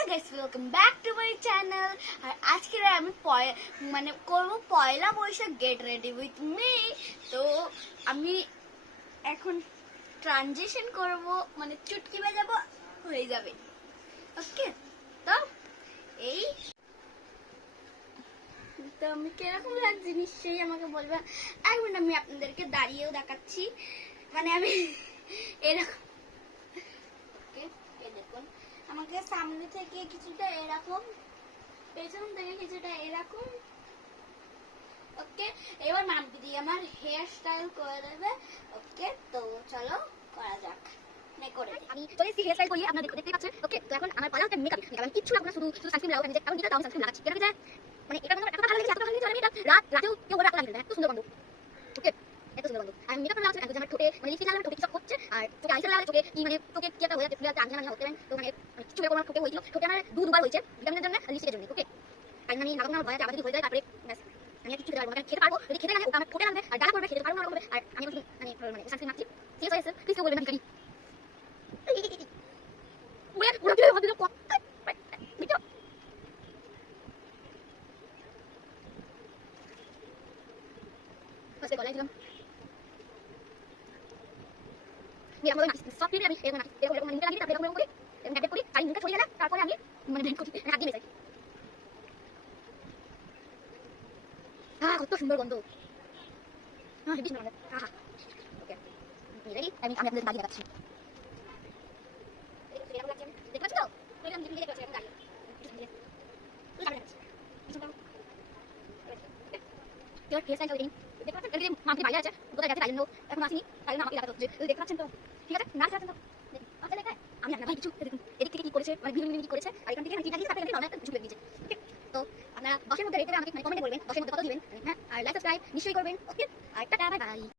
Hello guys, welcome back to my channel. আর আজকে আমি করবো Poila Boishakh get ready with me. তো আমি এখন ট্রানজিশন করব, মানে চুটকি বাজাবো, হয়ে যাবে। ওকে, তো এই তো আমি কিরকম লাগছে নিশ্চয়ই আমাকে বলবে। এক মিনিট, আমি আপনাদেরকে দাঁড়িয়েও দেখাচ্ছি। মানে আমি এরকম, ওকে, এই দেখুন আমাকে সামনে থেকে কিছুটা এরকম, পেছন থেকে কিছুটা এরকম। ওকে, এবার নাম দিদি আমার হেয়ার স্টাইল করে দেবে। ওকে, তো চলো করা যাক। আমি চলে এসেছি হেয়ার স্টাইল করিয়ে, আপনারা দেখতে পাচ্ছেন। ওকে, তো এখন আমার পালা হচ্ছে মেকআপ। আমি কিচ্ছু লাগবে না, শুধু সানস্ক্রিন লাগাবো। আমি নিজে তাও সানস্ক্রিন লাগাচ্ছি। কেন কি যায় মানে এটা আমার এত ভালো লেগেছে, এত ভালো লেগেছে। আমি এটা রাতেও কেউ বলে এত লাগে না, এত সুন্দর গন্ধ। ওকে, এত সুন্দর গন্ধ। আমি মেকআপ লাগাচ্ছি, এখন আমার ঠোঁটে মানে লিপস্টিক লাগালে ঠোঁটে কিছু হচ্ছে, আর চোখে আইশ্যাডো লাগালে চোখে কি মানে চোখে কি একটা হয়ে যাচ্ছে, আঞ্জনা হতে পারে। তো মানে কিছু এরকম আমার ঠোঁটে হয়েছিল। ঠোঁটে আমার দুবার হয়েছে, ভিটামিনের জন্য আর লিপস্টিকের জন্য। ওকে, তাই আমি লাগাবো না, ভয় আছে আবার যদি হয়ে যায় তারপরে ব্যাস আমি আর কিছু খেতে পারবো না। খেতে পারবো যদি খেতে গেলে ওটা আমার ঠোঁটে লাগবে আর ডালা করবে, খেতে পারবো না করবে। আর আমি এখন মানে সানস্ক্রিন মাখছি। ঠিক আছে, প্লিজ কেউ বলবেন না ভিখারি। ওরা কি ভাবে কত ভিডিও আজকে গলায় দিলাম। আমি আমার সব ফিরে আমি এরকম মানে লাগিয়ে তারপরে এরকম করি, আমি ব্যাক করি, আর মুখে চলে গেলে তারপরে আমি মানে ব্যাক করি, হাত দিয়ে যাই। কত সুন্দর গন্ধ। হেভি সুন্দর গন্ধ। ওকে, রেডি। আমি আপনাদের দাগিয়ে দেখাচ্ছি। দেখতে পাচ্ছ তো? আমি দেখতে পাচ্ছি, আমি দাঁড়িয়ে হেয়ার স্টাইল রেডি। দেখতে পাচ্ছেন এদিকে মাঝে বাইরে আছে, কোথায় গেছে তাই জন্য এখন আসেনি, তাই জন্য আমাকে লাগাতে হচ্ছে। দেখতে পাচ্ছেন তো? ঠিক আছে, না দেখতে পাচ্ছেন তো? আচ্ছা দেখতে আমি আপনার ভাই কিছু দেখুন এদিক থেকে কি করেছে, মানে ভিডিও কি করেছে, আর এখান থেকে কি লাগিয়েছে, তারপরে অনেক কিছু দিয়েছে। ওকে, তো আপনারা 10 এর মধ্যে রেটে আমাকে মানে কমেন্টে বলবেন 10 এর মধ্যে কত দিবেন। হ্যাঁ, আর লাইক সাবস্ক্রাইব নিশ্চয়ই করবেন। ওকে, আর টাটা, বাই বাই।